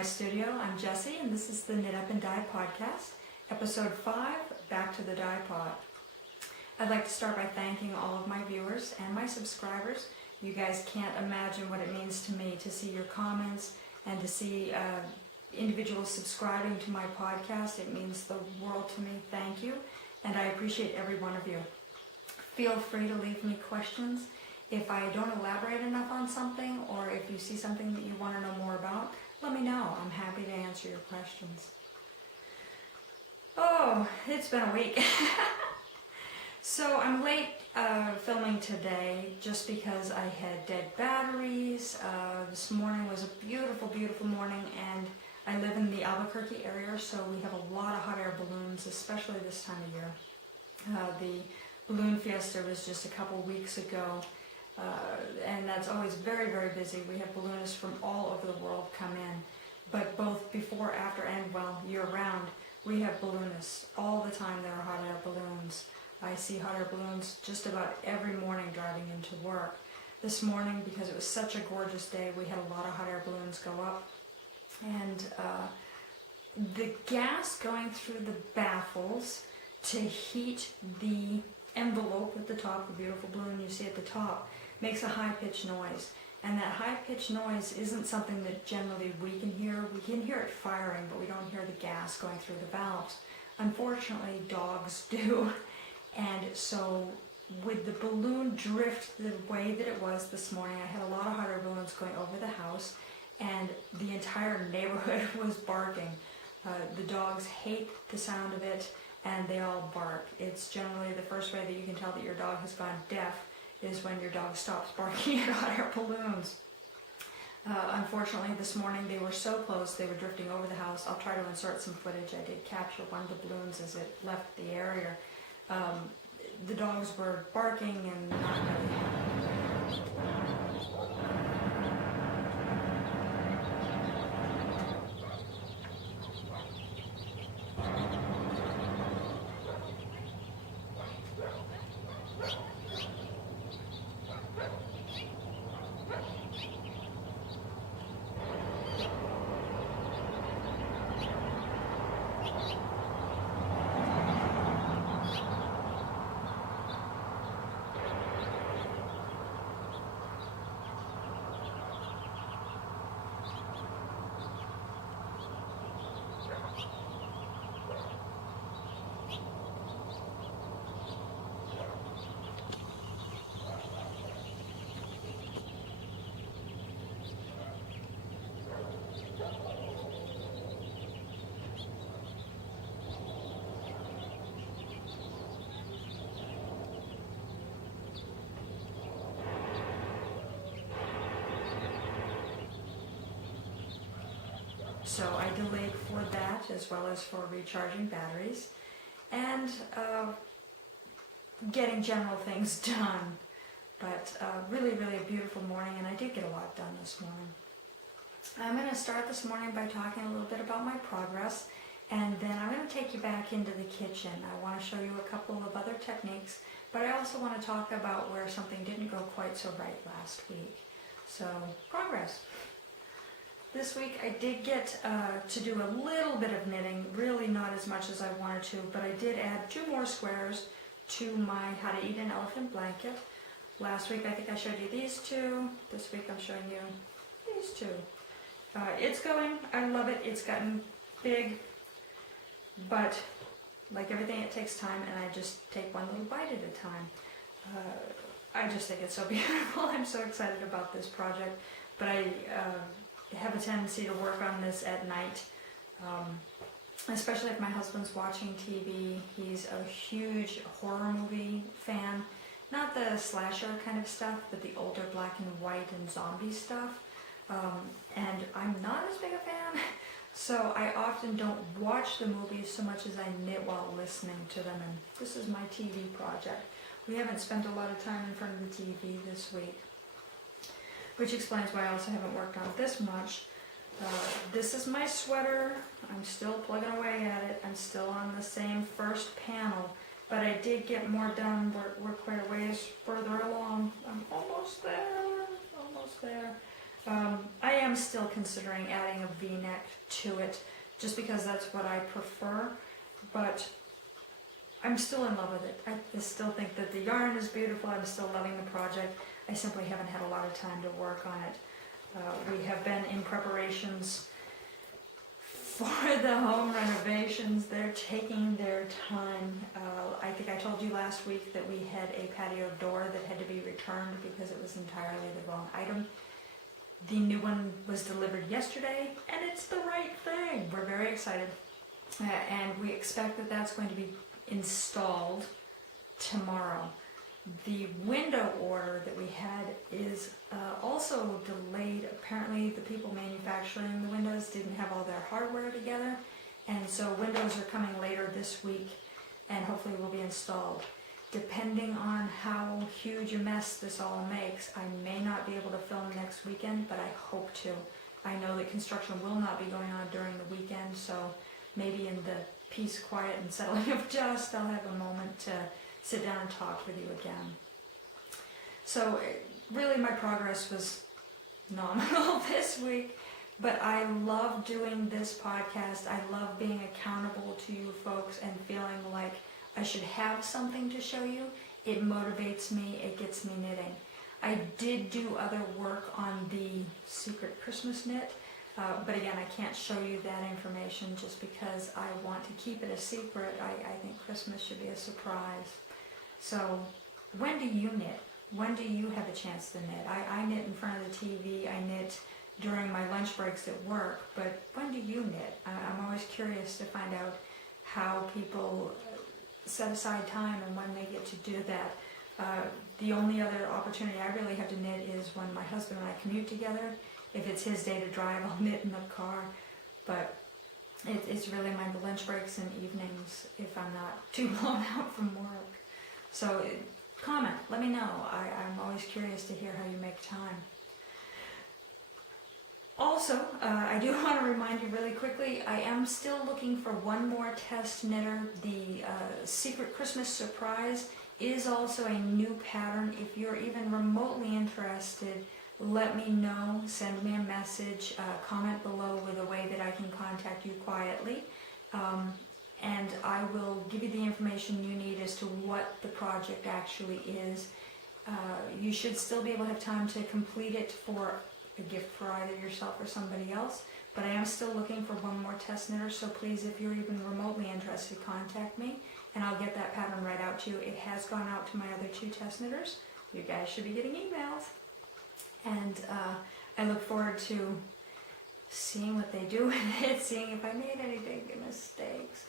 my studio. I'm Jessie, and this is the Knit Up and Dye podcast, episode 5, Back to the Dye Pod. I'd like to start by thanking all of my viewers and my subscribers. You guys can't imagine what it means to me to see your comments and to see individuals subscribing to my podcast. It means the world to me. Thank you, and I appreciate every one of you. Feel free to leave me questions. If I don't elaborate enough on something, or if you see something that you want to know more about, let me know. I'm happy to answer your questions. Oh, it's been a week. So I'm late filming today just because I had dead batteries. This morning was a beautiful, beautiful morning, and I live in the Albuquerque area, so we have a lot of hot air balloons, especially this time of year. The balloon fiesta was just a couple weeks ago. And that's always very, very busy. We have balloonists from all over the world come in, but both before, after, and well, year-round, we have balloonists. All the time there are hot air balloons. I see hot air balloons just about every morning driving into work. This morning, because it was such a gorgeous day, we had a lot of hot air balloons go up. And the gas going through the baffles to heat the envelope at the top, the beautiful balloon you see at the top, makes a high-pitched noise. And that high-pitched noise isn't something that generally we can hear. We can hear it firing, but we don't hear the gas going through the valves. Unfortunately, dogs do. And so with the balloon drift the way that it was this morning, I had a lot of hot air balloons going over the house, and the entire neighborhood was barking. The dogs hate the sound of it, and they all bark. It's generally the first way that you can tell that your dog has gone deaf is when your dog stops barking at hot air balloons. Unfortunately, this morning they were so close, they were drifting over the house. I'll try to insert some footage. I did capture one of the balloons as it left the area. The dogs were barking and not really happy. So I delayed for that, as well as for recharging batteries and getting general things done. But really, really a beautiful morning, and I did get a lot done this morning. I'm going to start this morning by talking a little bit about my progress, and then I'm going to take you back into the kitchen. I want to show you a couple of other techniques, but I also want to talk about where something didn't go quite so right last week. So, progress. This week I did get to do a little bit of knitting, really not as much as I wanted to, but I did add 2 more squares to my How to Eat an Elephant blanket. Last week I think I showed you these 2. This week I'm showing you these 2. It's going, I love it, it's gotten big, but like everything it takes time, and I just take one little bite at a time. I just think it's so beautiful. I'm so excited about this project, but I have a tendency to work on this at night, especially if my husband's watching TV. He's a huge horror movie fan, not the slasher kind of stuff, but the older black and white and zombie stuff, and I'm not as big a fan, so I often don't watch the movies so much as I knit while listening to them, and this is my TV project. We haven't spent a lot of time in front of the TV this week, which explains why I also haven't worked on it this much. This is my sweater. I'm still plugging away at it. I'm still on the same first panel, but I did get more done. We're quite a ways further along. I'm almost there, almost there. I am am still considering adding a V-neck to it, just because that's what I prefer, but I'm still in love with it. I still think that the yarn is beautiful. I'm still loving the project. I simply haven't had a lot of time to work on it. We have been in preparations for the home renovations. They're taking their time. I think I told you last week that we had a patio door that had to be returned because it was entirely the wrong item. The new one was delivered yesterday, and it's the right thing. We're very excited, and we expect that that's going to be installed tomorrow. The window order that we had is also delayed. Apparently the people manufacturing the windows didn't have all their hardware together, and so windows are coming later this week and hopefully will be installed. Depending on how huge a mess this all makes, I may not be able to film next weekend, but I hope to. I know that construction will not be going on during the weekend, so maybe in the peace, quiet, and settling of dust, I'll have a moment to sit down and talk with you again. So really my progress was nominal this week, but I love doing this podcast. I love being accountable to you folks and feeling like I should have something to show you. It motivates me, it gets me knitting. I did do other work on the secret Christmas knit, but again, I can't show you that information just because I want to keep it a secret. I think Christmas should be a surprise. So when do you knit? When do you have a chance to knit? I knit in front of the TV, I knit during my lunch breaks at work, but when do you knit? I'm always curious to find out how people set aside time and when they get to do that. The only other opportunity I really have to knit is when my husband and I commute together. If it's his day to drive, I'll knit in the car, but it's really my lunch breaks and evenings if I'm not too blown out from work. So comment, let me know. I'm always curious to hear how you make time. Also, I do want to remind you really quickly, I am still looking for one more test knitter. The Secret Christmas Surprise is also a new pattern. If you're even remotely interested, let me know. Send me a message, comment below with a way that I can contact you quietly. And I will give you the information you need as to what the project actually is. You should still be able to have time to complete it for a gift for either yourself or somebody else, but I am still looking for one more test knitter, so please, if you're even remotely interested, contact me and I'll get that pattern right out to you. It has gone out to my other 2 test knitters. You guys should be getting emails, and I look forward to seeing what they do with it, seeing if I made any big mistakes.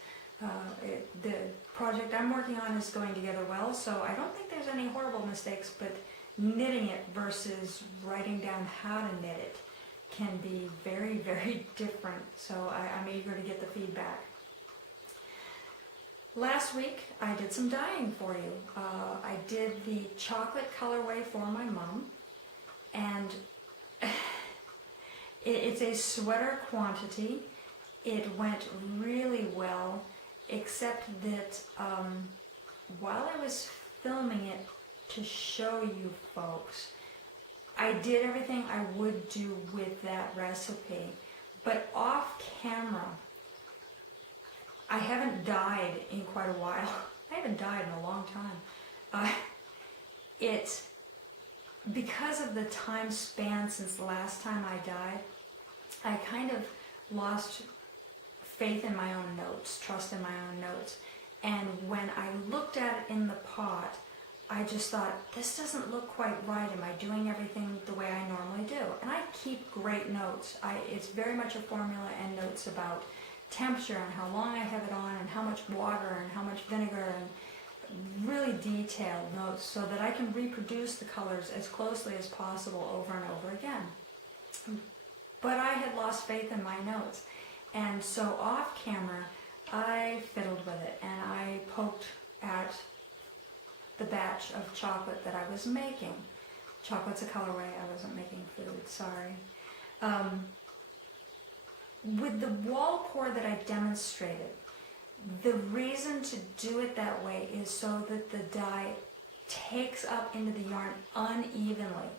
The project I'm working on is going together well, so I don't think there's any horrible mistakes, but knitting it versus writing down how to knit it can be very, very different. So I'm eager to get the feedback. Last week I did some dyeing for you. I did the chocolate colorway for my mom, and it's a sweater quantity. It went really well, except that while I was filming it to show you folks, I did everything I would do with that recipe, but off camera, I haven't dyed in quite a while. I haven't dyed in a long time. Because of the time span since the last time I dyed, I kind of lost faith in my own notes, trust in my own notes. And when I looked at it in the pot, I just thought, this doesn't look quite right. Am I doing everything the way I normally do? And I keep great notes. It's very much a formula and notes about temperature and how long I have it on and how much water and how much vinegar, and really detailed notes so that I can reproduce the colors as closely as possible over and over again. But I had lost faith in my notes. And so off camera, I fiddled with it and I poked at the batch of chocolate that I was making. Chocolate's a colorway, I wasn't making food, sorry. With the wall pour that I demonstrated, the reason to do it that way is so that the dye takes up into the yarn unevenly.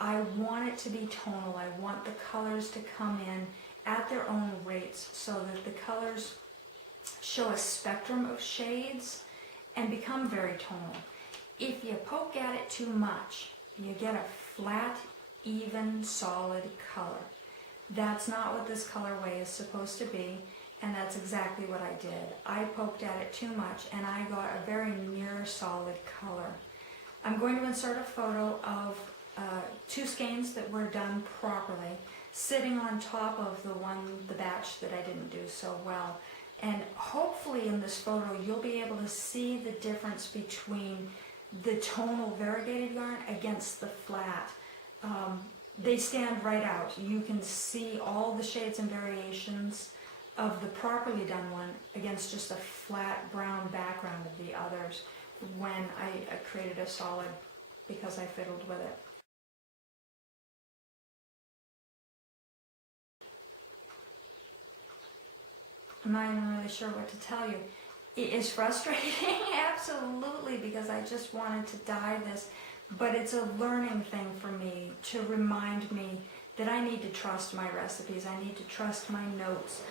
I want it to be tonal. I want the colors to come in at their own rates so that the colors show a spectrum of shades and become very tonal. If you poke at it too much, you get a flat, even, solid color. That's not what this colorway is supposed to be, and that's exactly what I did. I poked at it too much and I got a very near solid color. I'm going to insert a photo of two skeins that were done properly, sitting on top of the batch that I didn't do so well. And hopefully in this photo you'll be able to see the difference between the tonal variegated yarn against the flat. They stand right out. You can see all the shades and variations of the properly done one against just a flat brown background of the others when I created a solid because I fiddled with it. I'm not even really sure what to tell you. It is frustrating, absolutely, because I just wanted to dye this, but it's a learning thing for me to remind me that I need to trust my recipes, I need to trust my notes,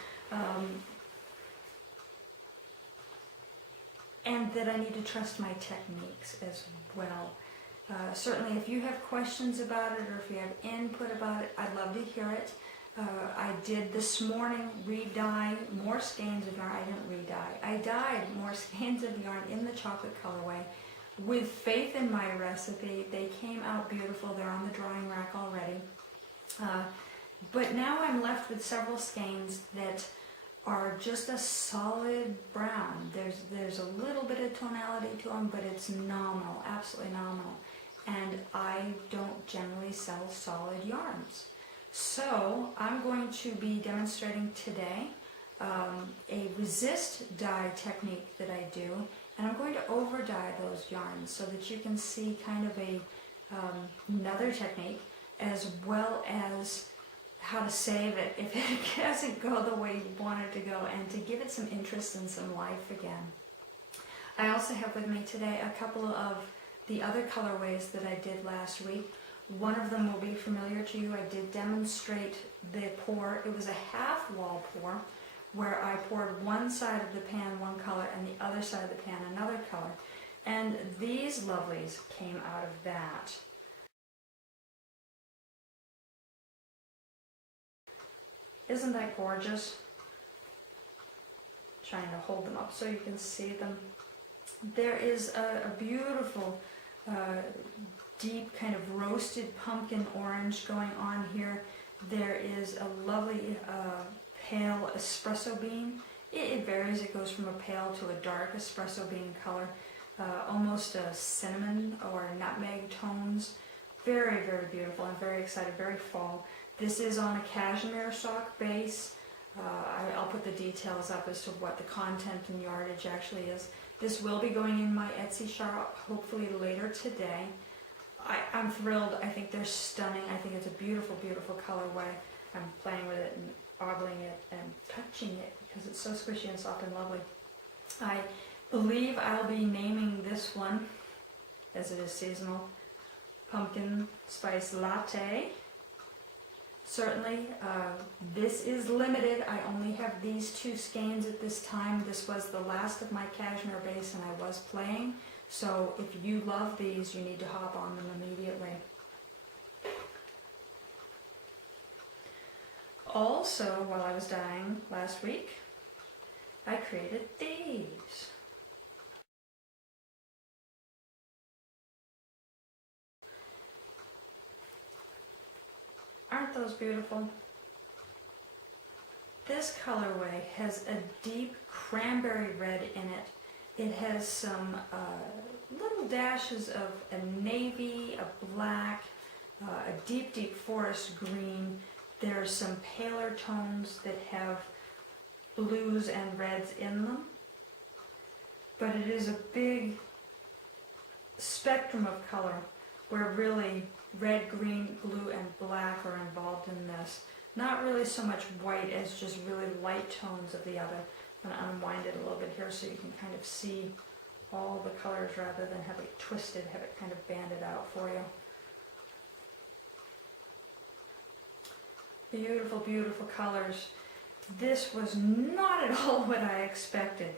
and that I need to trust my techniques as well. Certainly if you have questions about it or if you have input about it, I'd love to hear it. I did this morning re-dye more skeins of yarn. I didn't re-dye. I dyed more skeins of yarn in the chocolate colorway with faith in my recipe. They came out beautiful. They're on the drying rack already. But now I'm left with several skeins that are just a solid brown. There's a little bit of tonality to them, but it's nominal, absolutely nominal. And I don't generally sell solid yarns. So I'm going to be demonstrating today a resist dye technique that I do, and I'm going to over dye those yarns so that you can see kind of another technique, as well as how to save it if it doesn't go the way you want it to go, and to give it some interest and some life again. I also have with me today a couple of the other colorways that I did last week. One of them will be familiar to you. I did demonstrate the pour. It was a half wall pour where I poured one side of the pan one color and the other side of the pan another color. And these lovelies came out of that. Isn't that gorgeous? Trying to hold them up so you can see them. There is a beautiful deep kind of roasted pumpkin orange going on here. There is a lovely pale espresso bean. It varies. It goes from a pale to a dark espresso bean color, almost a cinnamon or nutmeg tones. Very, very beautiful. I'm very excited, very fall. This is on a cashmere sock base. I'll put the details up as to what the content and yardage actually is. This will be going in my Etsy shop hopefully later today. I'm thrilled. I think they're stunning. I think it's a beautiful, beautiful colorway. I'm playing with it and ogling it and touching it because it's so squishy and soft and lovely. I believe I'll be naming this one, as it is seasonal, Pumpkin Spice Latte. Certainly, this is limited. I only have these two skeins at this time. This was the last of my cashmere base and I was playing. So if you love these, you need to hop on them immediately. Also, while I was dyeing last week, I created these. Aren't those beautiful? This colorway has a deep cranberry red in it. It has some little dashes of a navy, a black, a deep, deep forest green. There are some paler tones that have blues and reds in them. But it is a big spectrum of color where really red, green, blue, and black are involved in this. Not really so much white as just really light tones of the other. I'm going to unwind it a little bit here so you can kind of see all the colors rather than have it twisted, have it kind of banded out for you. Beautiful, beautiful colors. This was not at all what I expected.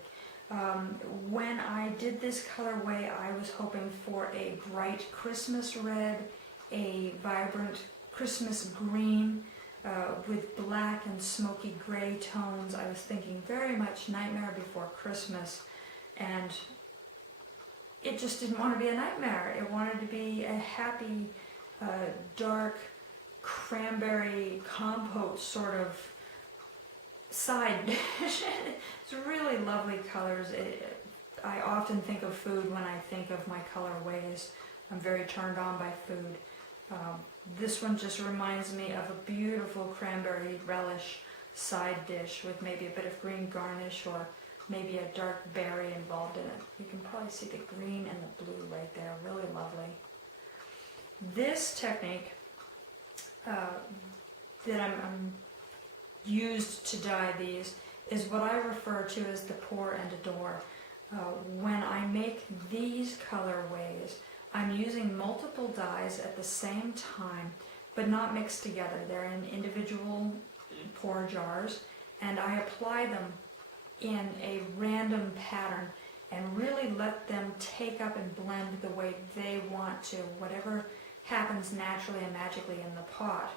When I did this colorway, I was hoping for a bright Christmas red, a vibrant Christmas green with black and smoky gray tones. I was thinking very much Nightmare Before Christmas, and it just didn't want to be a nightmare. It wanted to be a happy, dark, cranberry compote sort of side dish. It's really lovely colors. I often think of food when I think of my colorways. I'm very turned on by food. This one just reminds me of a beautiful cranberry relish side dish with maybe a bit of green garnish or maybe a dark berry involved in it. You can probably see the green and the blue right there. Really lovely. This technique that I'm used to dye these is what I refer to as the pour and adore. When I make these colorways, I'm using multiple dyes at the same time, but not mixed together. They're in individual pour jars, and I apply them in a random pattern and really let them take up and blend the way they want to, whatever happens naturally and magically in the pot.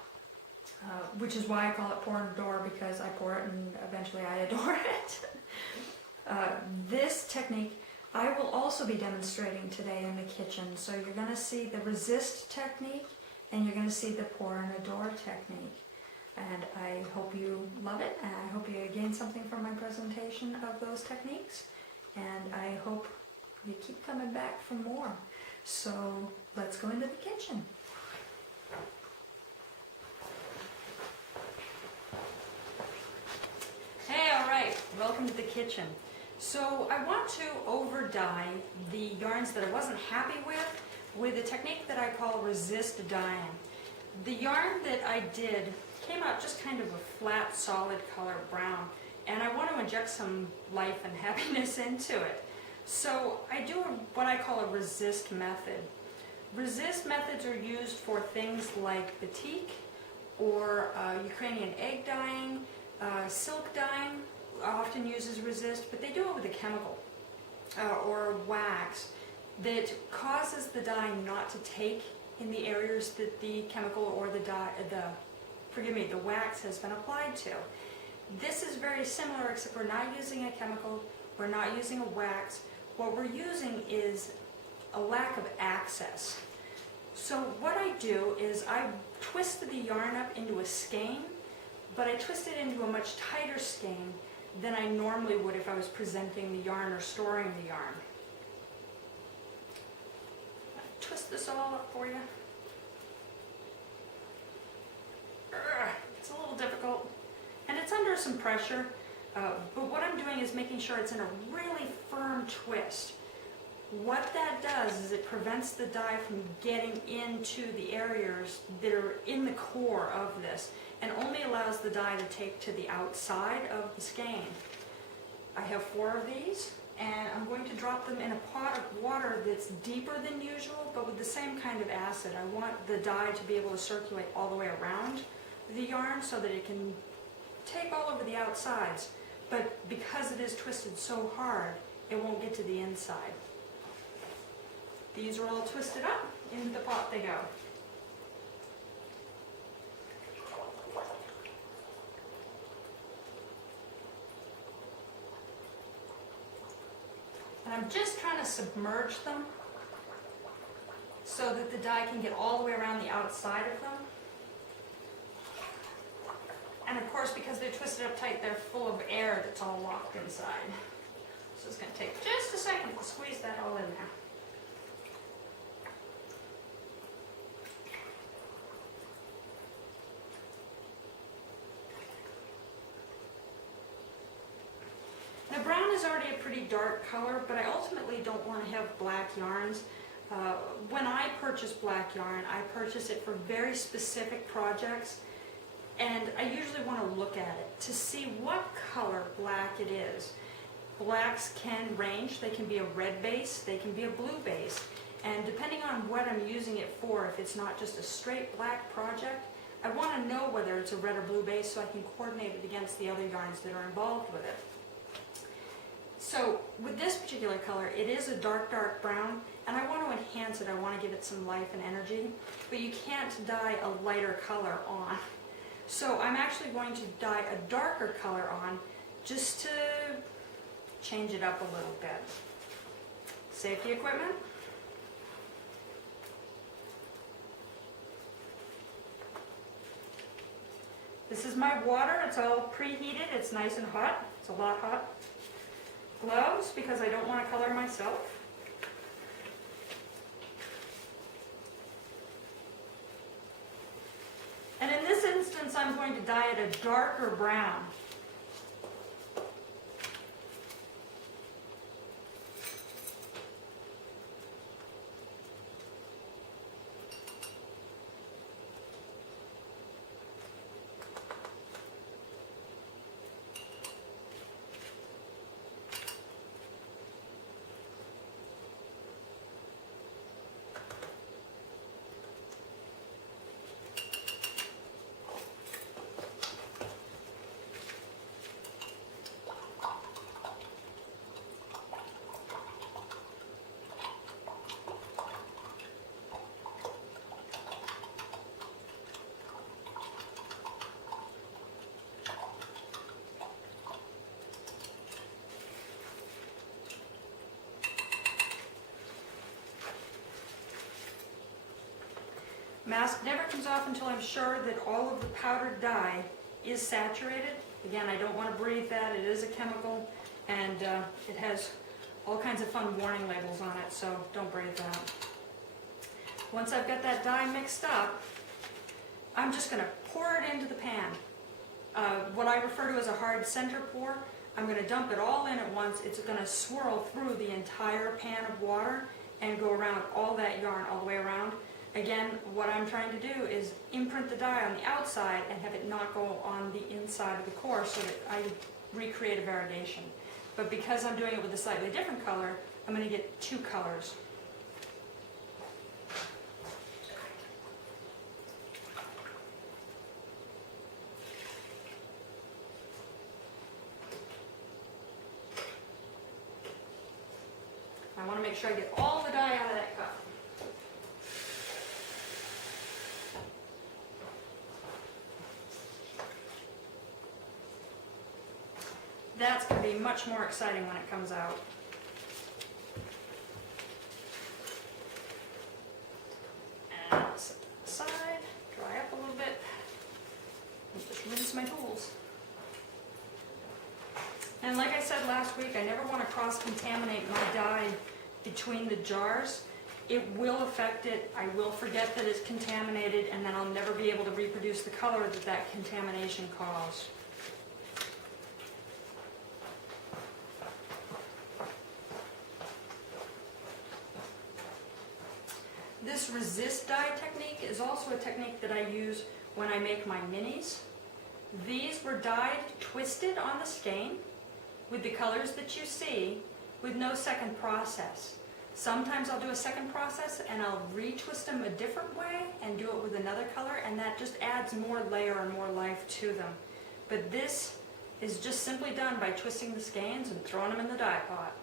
Which is why I call it pour and adore, because I pour it and eventually I adore it. This technique I will also be demonstrating today in the kitchen. So you're going to see the resist technique and you're going to see the pour and adore technique. And I hope you love it, and I hope you gain something from my presentation of those techniques. And I hope you keep coming back for more. So let's go into the kitchen. Hey, all right, welcome to the kitchen. So I want to over dye the yarns that I wasn't happy with a technique that I call resist dyeing. The yarn that I did came out just kind of a flat, solid color brown, and I want to inject some life and happiness into it. So I do what I call a resist method. Resist methods are used for things like batik or Ukrainian egg dyeing, silk dyeing often uses resist, but they do it with a chemical or wax that causes the dye not to take in the areas that the chemical or the wax has been applied to. This is very similar, except we're not using a chemical, we're not using a wax. What we're using is a lack of access. So what I do is I twist the yarn up into a skein, but I twist it into a much tighter skein than I normally would if I was presenting the yarn or storing the yarn. Twist this all up for you. It's a little difficult, and it's under some pressure, but what I'm doing is making sure it's in a really firm twist. What that does is it prevents the dye from getting into the areas that are in the core of this, and only allows the dye to take to the outside of the skein. I have 4 of these, and I'm going to drop them in a pot of water that's deeper than usual, but with the same kind of acid. I want the dye to be able to circulate all the way around the yarn so that it can take all over the outsides, but because it is twisted so hard, it won't get to the inside. These are all twisted up. Into the pot they go. And I'm just trying to submerge them so that the dye can get all the way around the outside of them. And of course, because they're twisted up tight, they're full of air that's all locked inside. So it's going to take just a second to squeeze that all in there. Now brown is already a pretty dark color, but I ultimately don't want to have black yarns. When I purchase black yarn, I purchase it for very specific projects, and I usually want to look at it to see what color black it is. Blacks can range. They can be a red base, they can be a blue base, and depending on what I'm using it for, if it's not just a straight black project, I want to know whether it's a red or blue base so I can coordinate it against the other yarns that are involved with it. So with this particular color, it is a dark, dark brown, and I want to enhance it. I want to give it some life and energy, but you can't dye a lighter color on. So I'm actually going to dye a darker color on just to change it up a little bit. Safety equipment. This is my water. It's all preheated. It's nice and hot. It's a lot hot. Gloves, because I don't want to color myself. And in this instance, I'm going to dye it a darker brown. Mask never comes off until I'm sure that all of the powdered dye is saturated. Again, I don't want to breathe that. It is a chemical, and it has all kinds of fun warning labels on it, so don't breathe that. Once I've got that dye mixed up, I'm just going to pour it into the pan. What I refer to as a hard center pour. I'm going to dump it all in at once. It's going to swirl through the entire pan of water and go around all that yarn all the way around. Again, what I'm trying to do is imprint the dye on the outside and have it not go on the inside of the core so that I recreate a variegation. But because I'm doing it with a slightly different color, I'm going to get two colors. I want to make sure I get all the dye out of that cup. That's going to be much more exciting when it comes out. And set that aside, dry up a little bit, and just rinse my tools. And like I said last week, I never want to cross-contaminate my dye between the jars. It will affect it. I will forget that it's contaminated, and then I'll never be able to reproduce the color that that contamination caused. This resist dye technique is also a technique that I use when I make my minis. These were dyed twisted on the skein with the colors that you see with no second process. Sometimes I'll do a second process and I'll retwist them a different way and do it with another color, and that just adds more layer and more life to them. But this is just simply done by twisting the skeins and throwing them in the dye pot.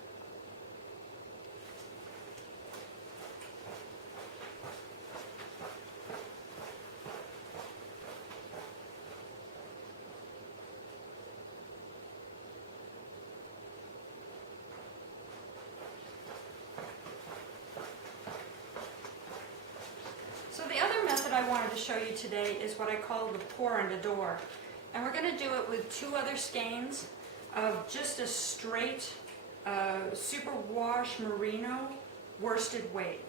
So the other method I wanted to show you today is what I call the pour and adore. And we're going to do it with two other skeins of just a straight superwash merino worsted weight.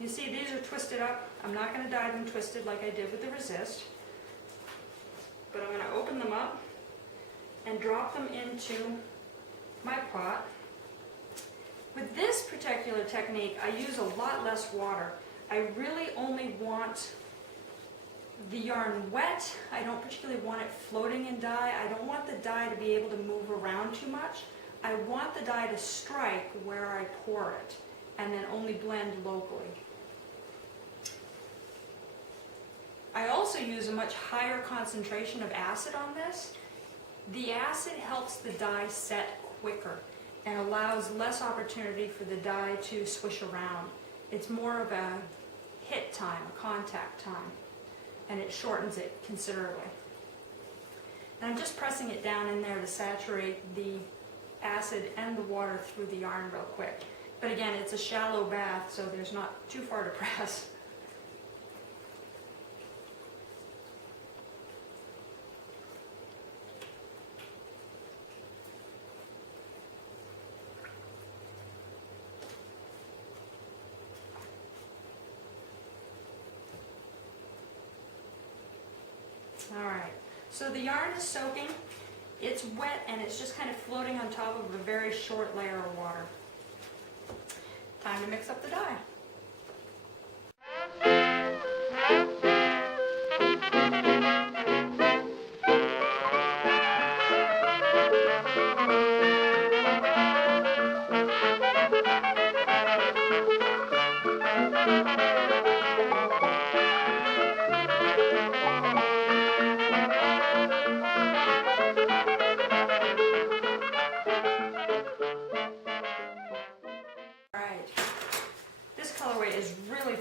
You see these are twisted up. I'm not going to dye them twisted like I did with the resist, but I'm going to open them up and drop them into my pot. With this particular technique, I use a lot less water. I really only want the yarn wet. I don't particularly want it floating in dye. I don't want the dye to be able to move around too much. I want the dye to strike where I pour it and then only blend locally. I also use a much higher concentration of acid on this. The acid helps the dye set quicker and allows less opportunity for the dye to swish around. It's more of a hit time, a contact time, and it shortens it considerably. And I'm just pressing it down in there to saturate the acid and the water through the yarn real quick. But again, it's a shallow bath, so there's not too far to press. Alright, so the yarn is soaking, it's wet, and it's just kind of floating on top of a very short layer of water. Time to mix up the dye.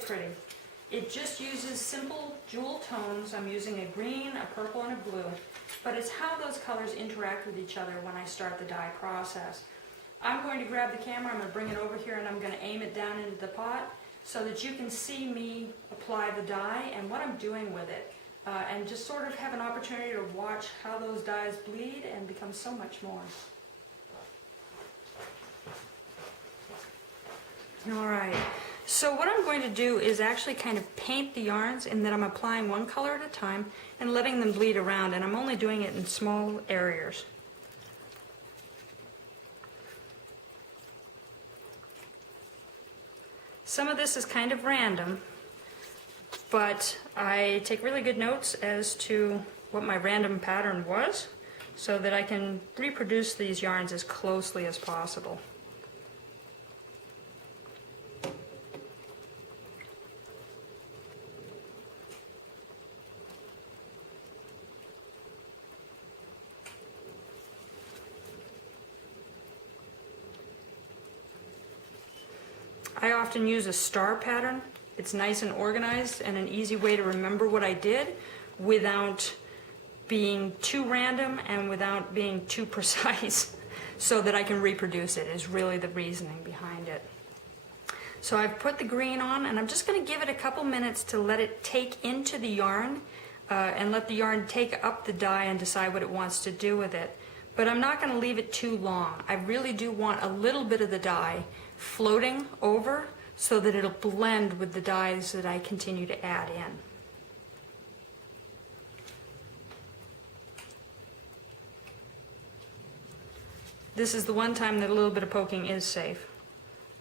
Pretty. It just uses simple jewel tones. I'm using a green, a purple, and a blue, but it's how those colors interact with each other when I start the dye process. I'm going to grab the camera, I'm going to bring it over here, and I'm going to aim it down into the pot so that you can see me apply the dye and what I'm doing with it, and just sort of have an opportunity to watch how those dyes bleed and become so much more. Alright. So what I'm going to do is actually kind of paint the yarns in that I'm applying one color at a time and letting them bleed around, and I'm only doing it in small areas. Some of this is kind of random, but I take really good notes as to what my random pattern was so that I can reproduce these yarns as closely as possible. I often use a star pattern. It's nice and organized and an easy way to remember what I did without being too random and without being too precise, so that I can reproduce it is really the reasoning behind it. So I've put the green on, and I'm just going to give it a couple minutes to let it take into the yarn and let the yarn take up the dye and decide what it wants to do with it. But I'm not going to leave it too long. I really do want a little bit of the dye floating over so that it'll blend with the dyes that I continue to add in. This is the one time that a little bit of poking is safe.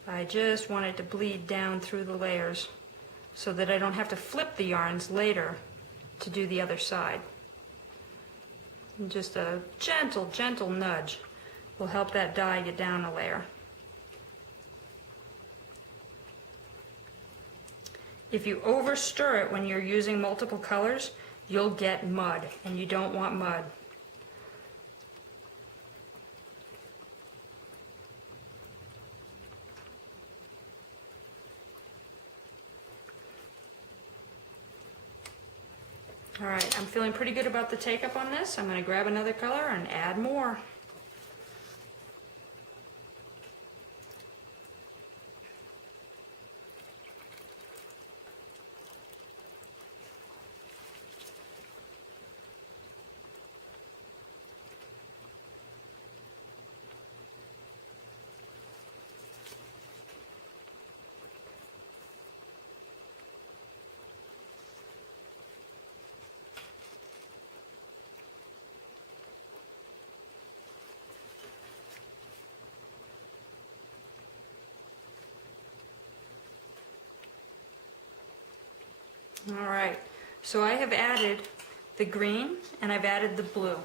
I just want it to bleed down through the layers so that I don't have to flip the yarns later to do the other side. And just a gentle, gentle nudge will help that dye get down a layer. If you over stir it when you're using multiple colors, you'll get mud, and you don't want mud. Alright, I'm feeling pretty good about the take-up on this. I'm going to grab another color and add more. Alright, so I have added the green and I've added the blue.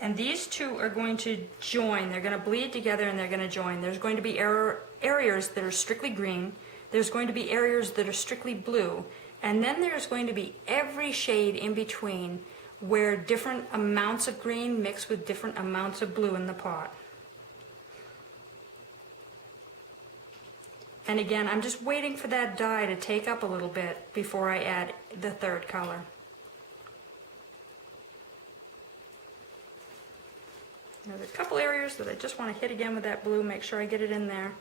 And these two are going to join. They're going to bleed together and they're going to join. There's going to be areas that are strictly green. There's going to be areas that are strictly blue. And then there's going to be every shade in between where different amounts of green mix with different amounts of blue in the pot. And again, I'm just waiting for that dye to take up a little bit before I add the third color. There's a couple areas that I just want to hit again with that blue, make sure I get it in there.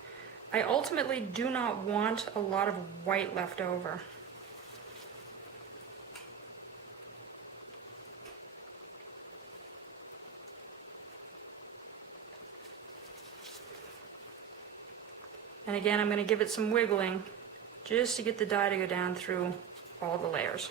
I ultimately do not want a lot of white left over. And again, I'm going to give it some wiggling just to get the dye to go down through all the layers.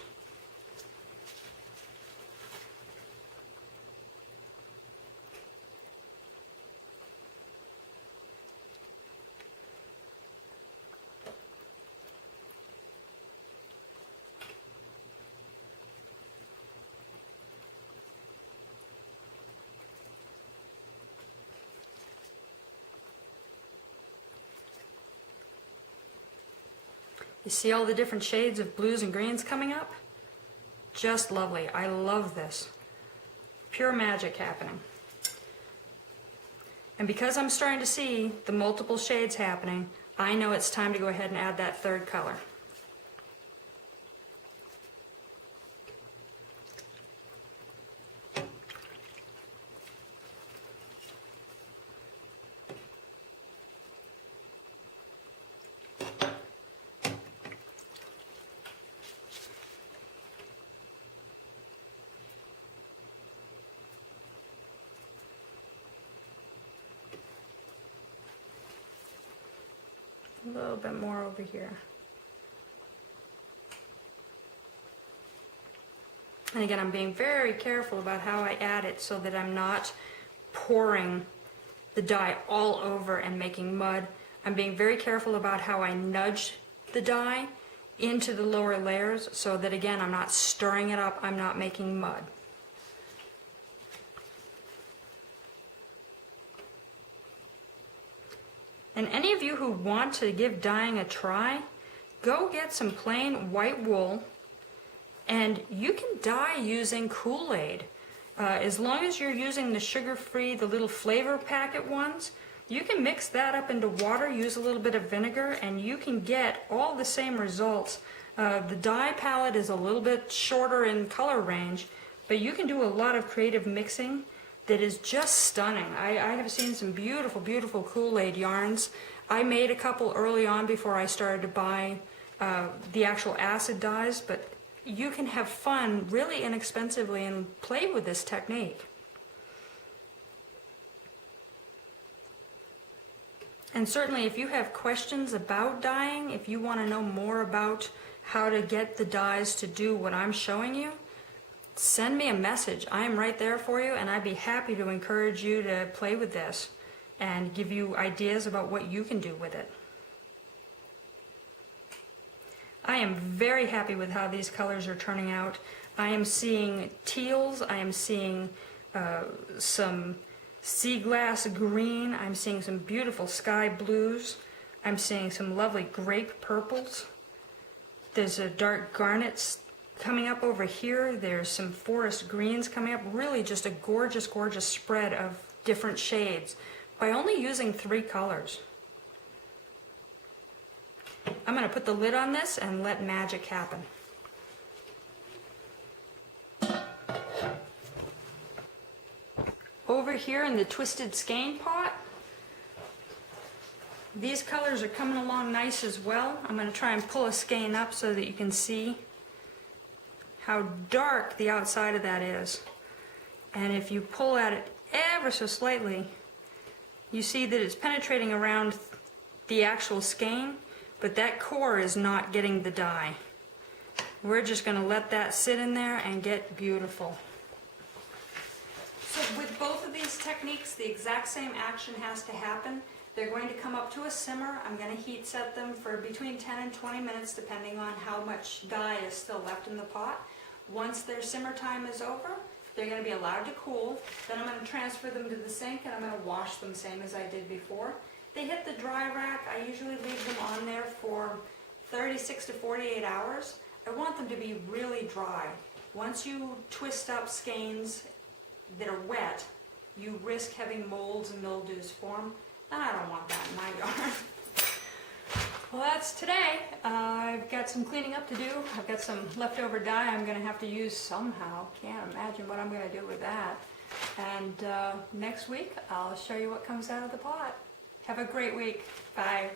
You see all the different shades of blues and greens coming up? Just lovely. I love this. Pure magic happening. And because I'm starting to see the multiple shades happening, I know it's time to go ahead and add that third color. A little bit more over here. And again, I'm being very careful about how I add it so that I'm not pouring the dye all over and making mud. I'm being very careful about how I nudge the dye into the lower layers so that again, I'm not stirring it up, I'm not making mud. And any of you who want to give dyeing a try, go get some plain white wool and you can dye using Kool-Aid. As long as you're using the sugar-free, the little flavor packet ones, you can mix that up into water, use a little bit of vinegar, and you can get all the same results. The dye palette is a little bit shorter in color range, but you can do a lot of creative mixing that is just stunning. I have seen some beautiful, beautiful Kool-Aid yarns. I made a couple early on before I started to buy the actual acid dyes, but you can have fun really inexpensively and play with this technique. And certainly if you have questions about dyeing, if you want to know more about how to get the dyes to do what I'm showing you, send me a message. I am right there for you, and I'd be happy to encourage you to play with this and give you ideas about what you can do with it. I am very happy with how these colors are turning out. I am seeing teals, I am seeing some sea glass green, I'm seeing some beautiful sky blues, I'm seeing some lovely grape purples. There's a dark garnets coming up over here. There's some forest greens coming up. Really just a gorgeous, gorgeous spread of different shades by only using 3 colors. I'm going to put the lid on this and let magic happen. Over here in the Twisted Skein pot, these colors are coming along nice as well. I'm going to try and pull a skein up so that you can see how dark the outside of that is. And if you pull at it ever so slightly, you see that it's penetrating around the actual skein, but that core is not getting the dye. We're just going to let that sit in there and get beautiful. So with both of these techniques, the exact same action has to happen. They're going to come up to a simmer. I'm going to heat set them for between 10 and 20 minutes depending on how much dye is still left in the pot. Once their simmer time is over, they're going to be allowed to cool. Then I'm going to transfer them to the sink and I'm going to wash them same as I did before. They hit the dry rack. I usually leave them on there for 36 to 48 hours. I want them to be really dry. Once you twist up skeins that are wet, you risk having molds and mildews form, and I don't want that in my yard. Well, that's today. I've got some cleaning up to do. I've got some leftover dye I'm going to have to use somehow. Can't imagine what I'm going to do with that. And next week, I'll show you what comes out of the pot. Have a great week. Bye.